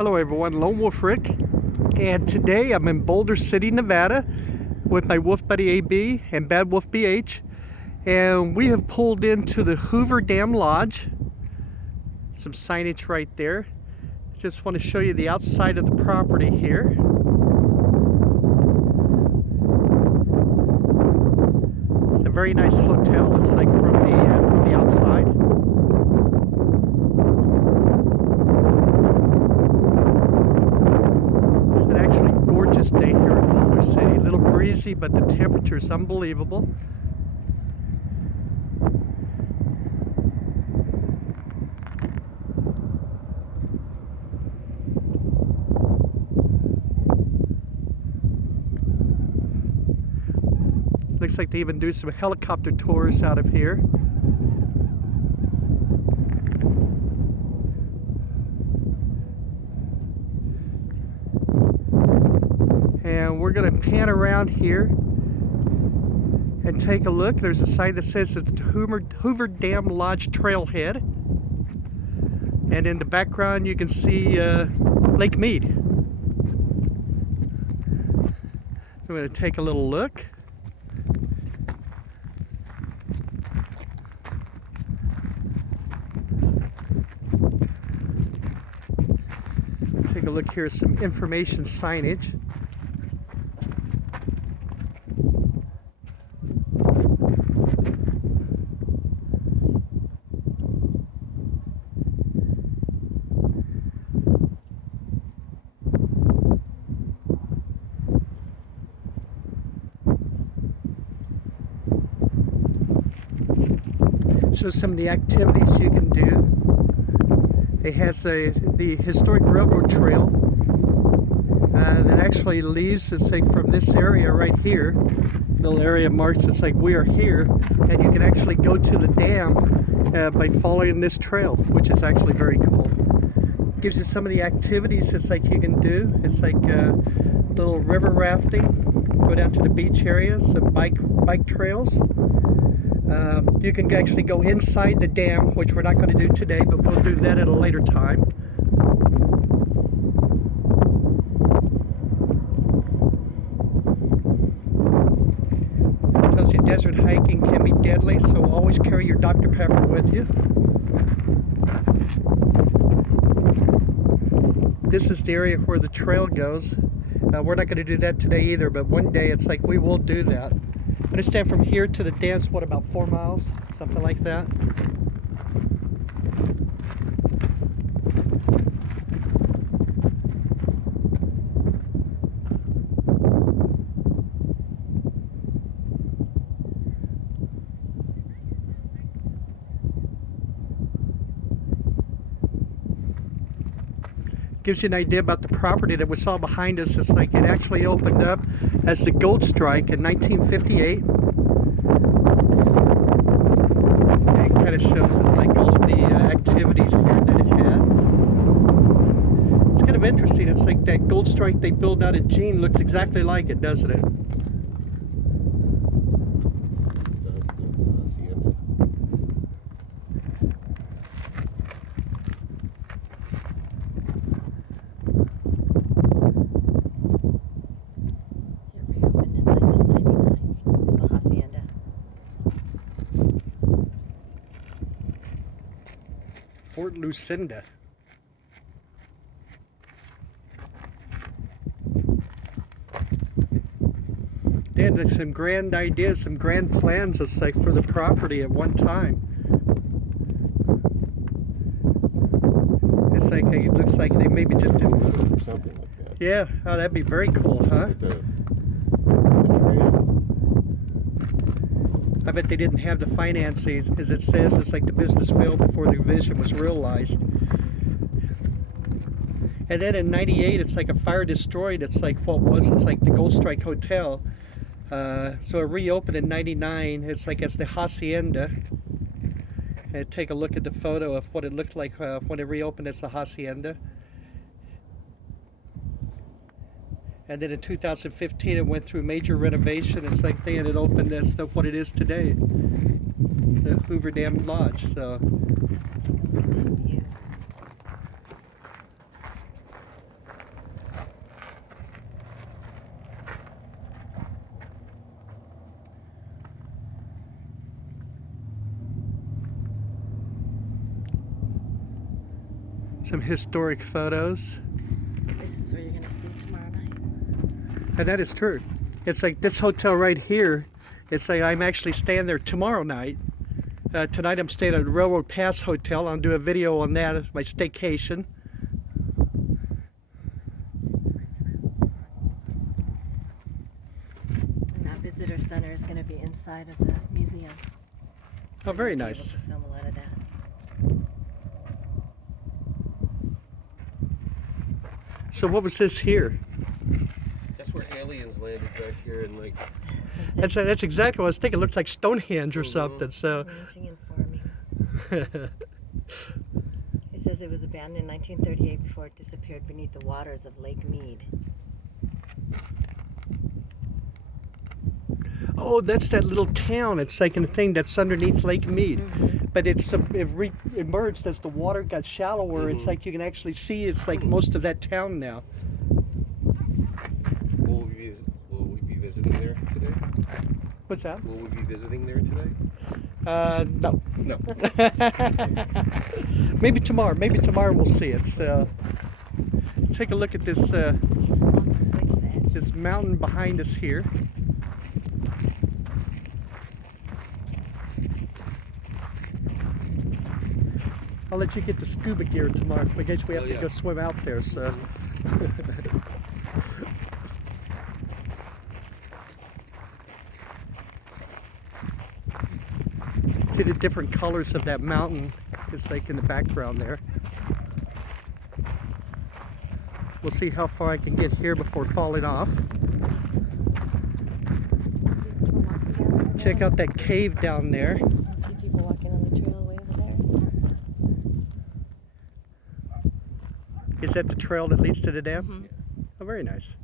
Hello everyone, Lone Wolf Rick, and today I'm in Boulder City, Nevada with my Wolf Buddy AB and Bad Wolf BH, and we have pulled into the Hoover Dam Lodge. Some signage right there. Just want to show you the outside of the property here. It's a very nice hotel. It's like from the outside. Gorgeous day here in Boulder City. A little breezy, but the temperature is unbelievable. Looks like they even do some helicopter tours out of here. And we're going to pan around here and take a look. There's a sign that says it's the Hoover Dam Lodge Trailhead. And in the background you can see Lake Mead. So I'm going to take a little look. Take a look here at some information signage. Shows some of the activities you can do. It has the historic railroad trail that actually leaves, it's like from this area right here, little area marks, it's like we are here, and you can actually go to the dam by following this trail, which is actually very cool. Gives you some of the activities it's like you can do. It's like little river rafting, go down to the beach area, some bike trails. You can actually go inside the dam, which we're not going to do today, but we'll do that at a later time. It tells you desert hiking can be deadly, so always carry your Dr. Pepper with you. This is the area where the trail goes. We're not going to do that today either, but one day it's like we will do that. I understand from here to the dam's, what, about 4 miles? Something like that. Gives you an idea about the property that we saw behind us. It's like it actually opened up as the Gold Strike in 1958. It kind of shows us like all of the activities here that it had. It's kind of interesting. It's like that Gold Strike they built out at Gene looks exactly like it, doesn't it? Fort Lucinda. They had some grand ideas, some grand plans, it's like for the property at one time. It's like it looks like they maybe just did something like that. Yeah, oh, that'd be very cool, huh? With the trail. I bet they didn't have the financing, as it says. It's like the business failed before the vision was realized. And then in '98, it's like a fire destroyed. It's like what was? It's like the Gold Strike Hotel. So it reopened in '99. It's like as the Hacienda. And take a look at the photo of what it looked like when it reopened as the Hacienda. And then in 2015, it went through major renovation. It's like then it opened as to what it is today, the Hoover Dam Lodge. So Some historic photos. This is where you're going to stay tomorrow night? And that is true. It's like this hotel right here. It's like I'm actually staying there tomorrow night. Tonight I'm staying at Railroad Pass Hotel. I'll do a video on that as my staycation. And that visitor center is going to be inside of the museum. So Oh, very you'll be nice. able to film a lot of that. So what was this here? That's where aliens landed back here in like. That's exactly what I was thinking. It looks like Stonehenge or something. So Arranging and forming. It says it was abandoned in 1938 before it disappeared beneath the waters of Lake Mead. oh, that's that little town. It's like a thing that's underneath Lake Mead. Mm-hmm. But it emerged as the water got shallower. It's like you can actually see it's like most of that town now. Will we be visiting there today? What's that? Will we be visiting there today? No. No. Maybe tomorrow. Maybe tomorrow we'll see it. So, take a look at this Walk all the way to the edge. this mountain behind us here. I'll let you get the scuba gear tomorrow. I guess we have to go swim out there. So. See the different colors of that mountain. It's like in the background there. We'll see how far I can get here before falling off. Check out that cave down there. I see people walking on the trail way over there. Is that the trail that leads to the dam? Mhm. Oh, very nice.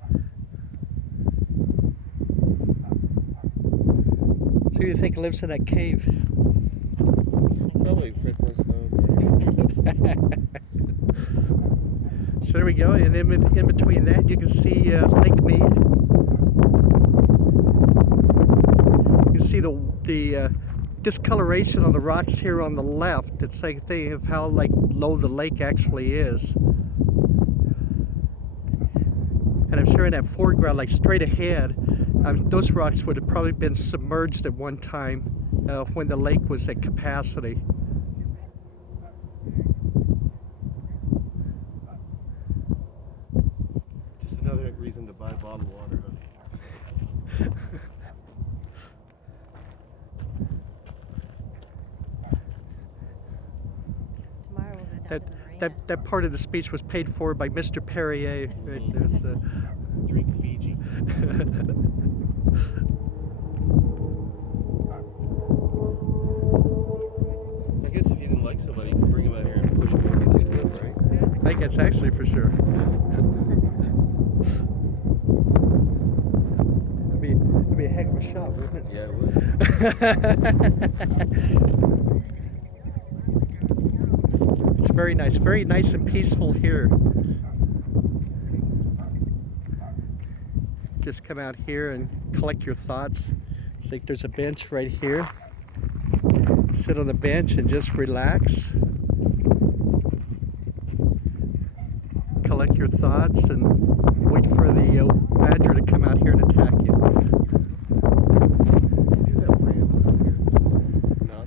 So who do you think lives in that cave? Probably Fred Flintstone. So there we go, and in between that you can see Lake Mead. You can see the discoloration on the rocks here on the left. It's like a thing of how like low the lake actually is. And I'm sure in that foreground, like straight ahead, those rocks would have probably been submerged at one time when the lake was at capacity. Just another reason to buy bottled water. Huh? Tomorrow we'll go down to the marina. That part of the speech was paid for by Mr. Perrier right there. So. Drink Fiji. I guess if you didn't like somebody, you could bring them out here and push them into this club, right? I think that's actually for sure. It'd be a heck of a shot, wouldn't it? Yeah, it would. It's very nice and peaceful here. Just come out here and collect your thoughts. It's like there's a bench right here. Sit on the bench and just relax. Collect your thoughts and wait for the badger to come out here and attack you. They do have rams out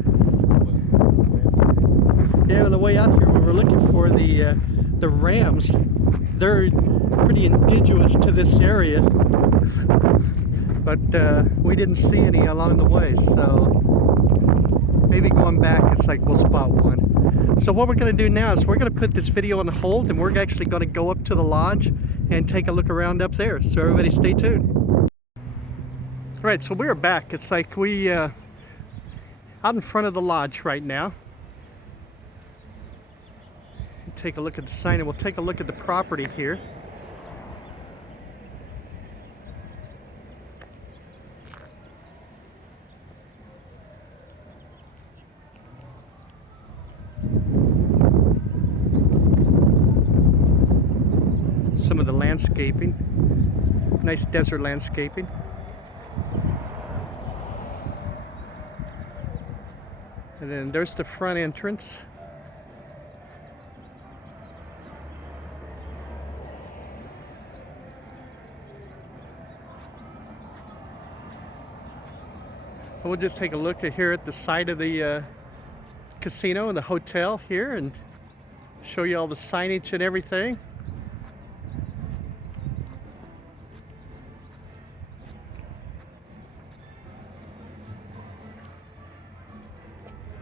here. Yeah, on the way out here, we were looking for the rams. They're pretty indigenous to this area, but we didn't see any along the way. So maybe going back, it's like we'll spot one. So what we're going to do now is we're going to put this video on hold, and we're actually going to go up to the lodge and take a look around up there. So everybody stay tuned. All right, so we're back. It's like we out in front of the lodge right now. Take a look at the sign, and we'll take a look at the property here. Some of the landscaping, nice desert landscaping. And then there's the front entrance. We'll just take a look at here at the side of the casino and the hotel here and show you all the signage and everything.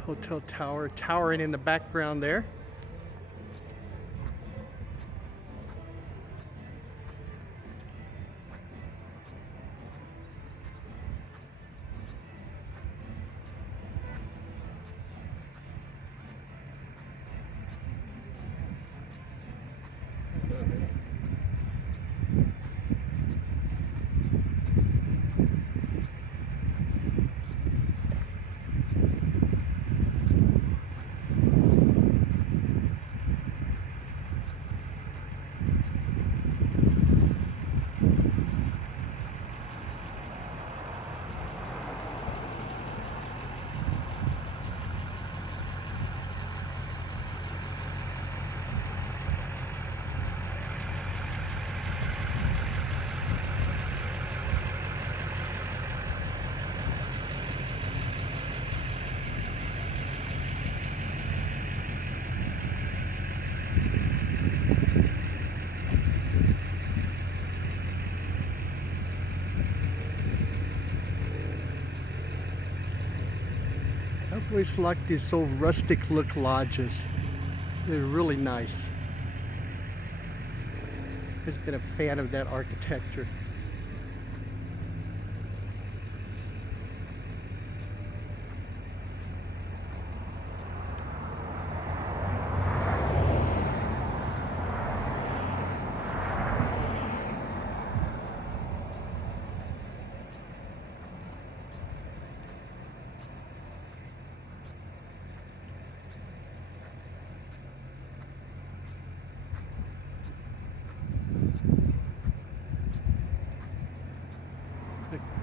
Hotel tower towering in the background there. I've always liked these old rustic look lodges. They're really nice. I've been a fan of that architecture.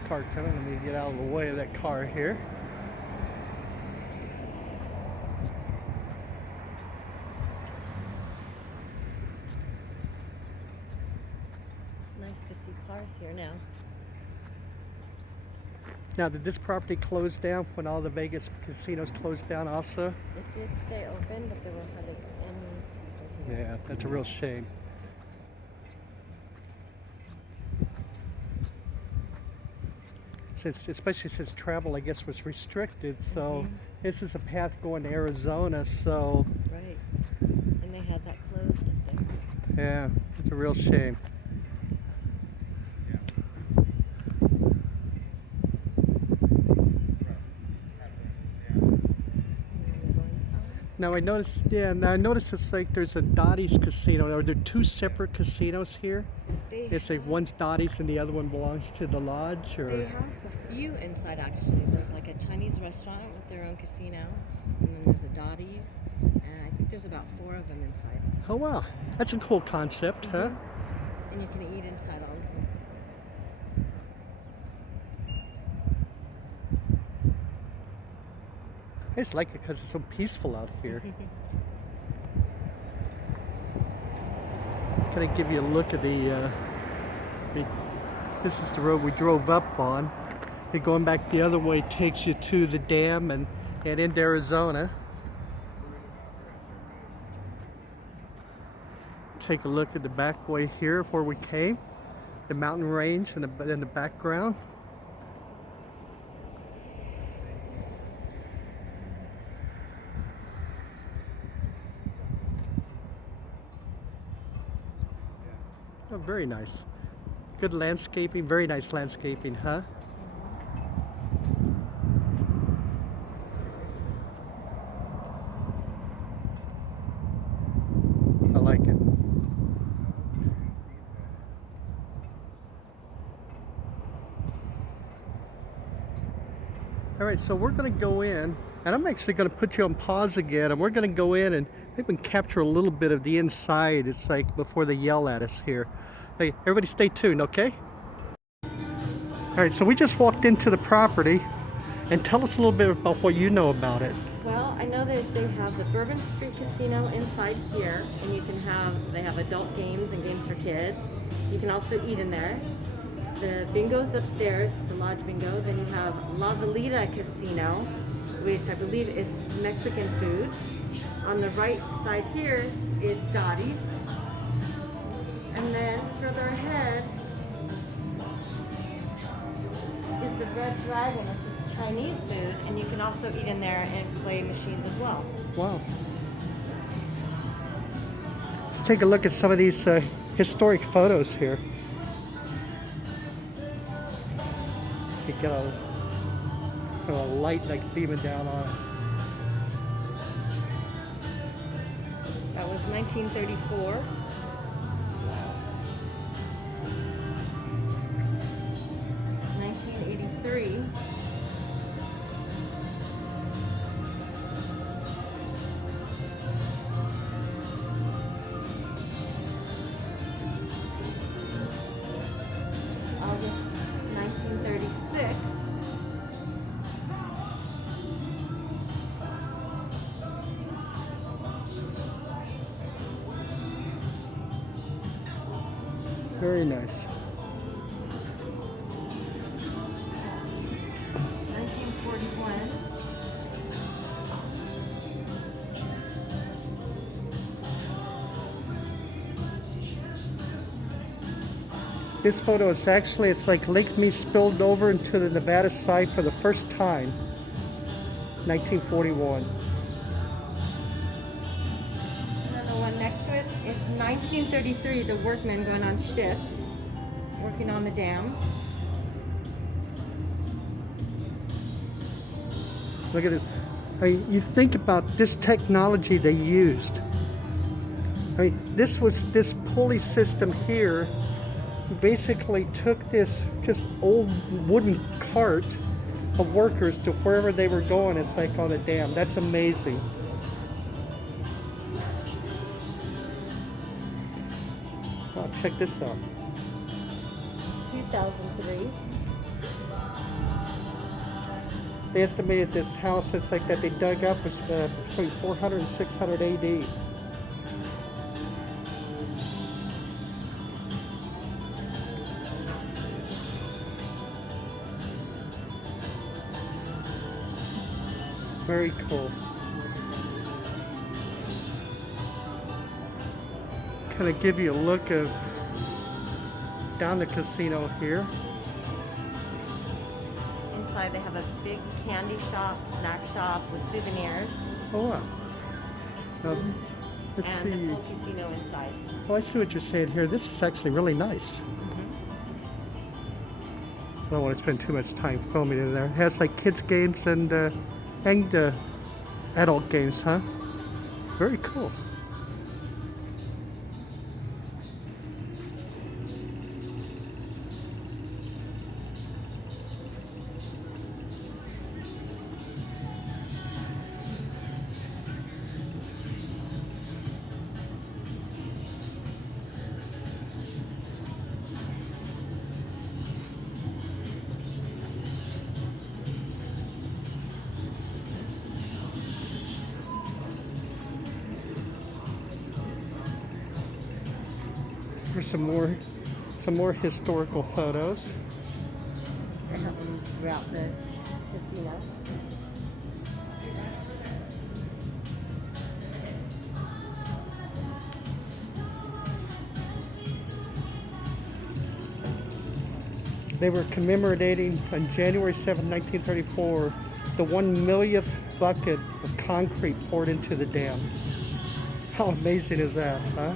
Car coming. Let me get out of the way of that car here. It's nice to see cars here now. Now, did this property close down when all the Vegas casinos closed down also? It did stay open, but there were hardly any people here. Yeah, that's a real shame. Especially since travel, I guess, was restricted, so this is a path going to Arizona, so... Right. And they had that closed up there. Yeah, it's a real shame. Now I noticed, it's like there's a Dottie's casino. Are there two separate casinos here? It's like one's Dottie's and the other one belongs to the lodge, or? They have a few inside actually. There's like a Chinese restaurant with their own casino, and then there's a Dottie's, and I think there's about 4 of them inside. Oh wow, that's a cool concept, huh? And you can eat inside all of them. I just like it because it's so peaceful out here. Can I give you a look at this is the road we drove up on. And going back the other way takes you to the dam and into Arizona. Take a look at the back way here of where we came. The mountain range in the background. Oh, very nice. Good landscaping, very nice landscaping, huh? I like it. All right, so we're going to go in, and I'm actually going to put you on pause again, and we're going to go in and maybe capture a little bit of the inside. It's like before they yell at us here. Hey, everybody stay tuned, okay? All right, so we just walked into the property, and tell us a little bit about what you know about it. Well, I know that they have the Bourbon Street Casino inside here, and they have adult games and games for kids. You can also eat in there. the bingo's upstairs, the Lodge Bingo. Then you have La Velita Casino, which I believe is Mexican food. On the right side here is Dottie's. And then further ahead is the Red Dragon, which is Chinese food. And you can also eat in there and play machines as well. Wow. Let's take a look at some of these historic photos here. You got a light like beaming down on it. That was 1934. 1983. August 1936. Very nice. 1941. This photo is actually, it's like Lake Mead spilled over into the Nevada side for the first time. 1941. And then the one next to it is 1933, the workmen going on shift, working on the dam. Look at this. I mean, you think about this technology they used. I mean, this pulley system here basically took this just old wooden cart of workers to wherever they were going. It's like on a dam. That's amazing. Wow, check this out. 2003. They estimated this house that's like that they dug up was between 400 and 600 AD. Very cool. Kind of give you a look of down the casino here. Inside they have a big candy shop, snack shop with souvenirs. Oh wow. Let's and see. the full casino inside. Oh, I see what you're saying here. This is actually really nice. I don't want to spend too much time filming in there. It has like kids games and adult games, huh? Very cool. Here's some more historical photos. They have them throughout the casino. They were commemorating on January 7, 1934, the 1 millionth bucket of concrete poured into the dam. How amazing is that, huh?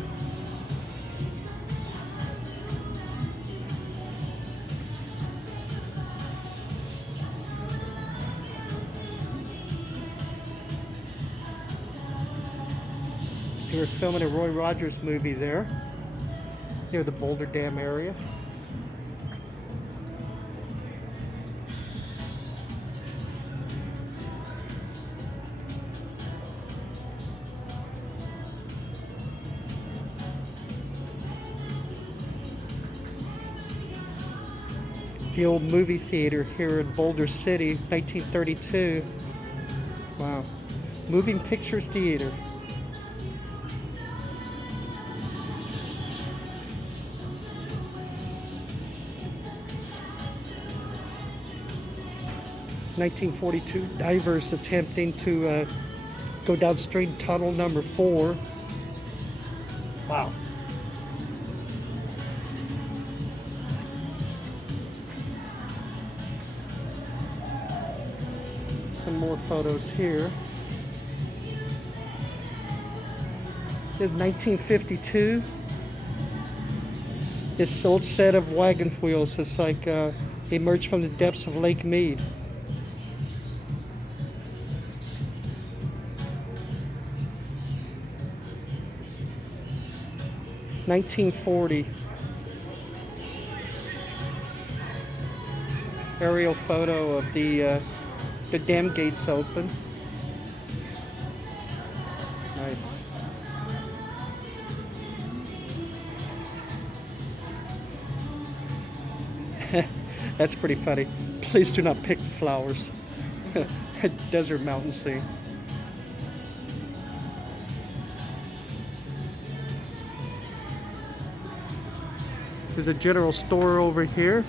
They were filming a Roy Rogers movie there, near the Boulder Dam area. The old movie theater here in Boulder City, 1932. Wow. Moving Pictures Theater. 1942 divers attempting to go downstream tunnel number 4. Wow. Some more photos here. It's 1952. This old set of wagon wheels. It's like emerged from the depths of Lake Mead. (1940) aerial photo of the dam gates open. Nice. That's pretty funny. Please do not pick the flowers. Desert mountain scene. There's a general store over here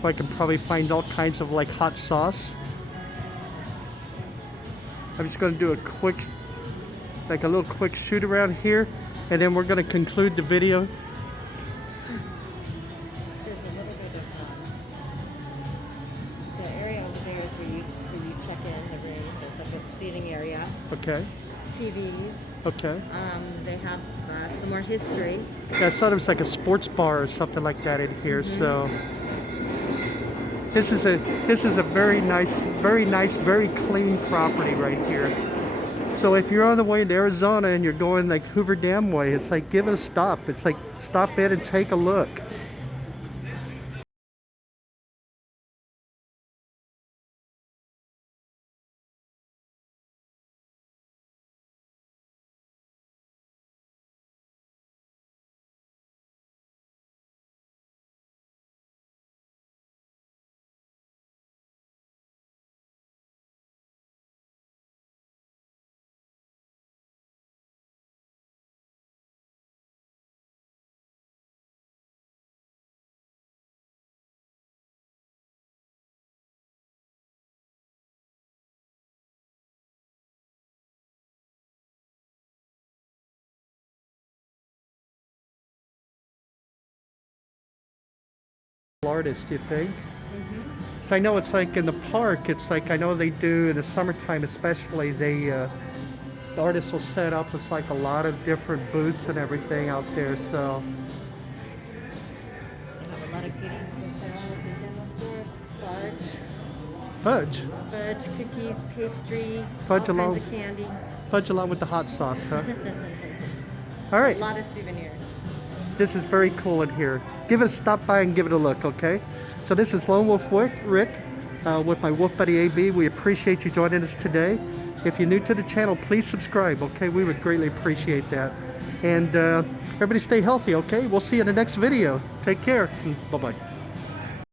where I can probably find all kinds of like hot sauce. I'm just going to do a quick, like a little quick shoot around here, and then we're going to conclude the video. There's a little bit of the area over there is where you check in the room. There's a big seating area. Okay. TVs. Okay. They have some more history. Yeah, I saw there was like a sports bar or something like that in here. So this is a very nice, very clean property right here. So if you're on the way to Arizona and you're going like Hoover Dam way, it's like give it a stop. It's like stop in and take a look. Artist, do you think? So I know it's like in the park, it's like I know they do in the summertime especially, the artists will set up, it's like a lot of different booths and everything out there. So They have a lot of goodies for sale at the general store. fudge, Cookies, pastry, Fudge all along- kinds of candy. fudge along with the hot sauce, huh? All right, A lot of souvenirs. this is very cool in here. Give it a stop by and give it a look, okay? So this is Lone Wolf Rick with my Wolf Buddy AB. We appreciate you joining us today. If you're new to the channel, please subscribe, okay? We would greatly appreciate that. And everybody stay healthy, okay? We'll see you in the next video. Take care. Bye-bye.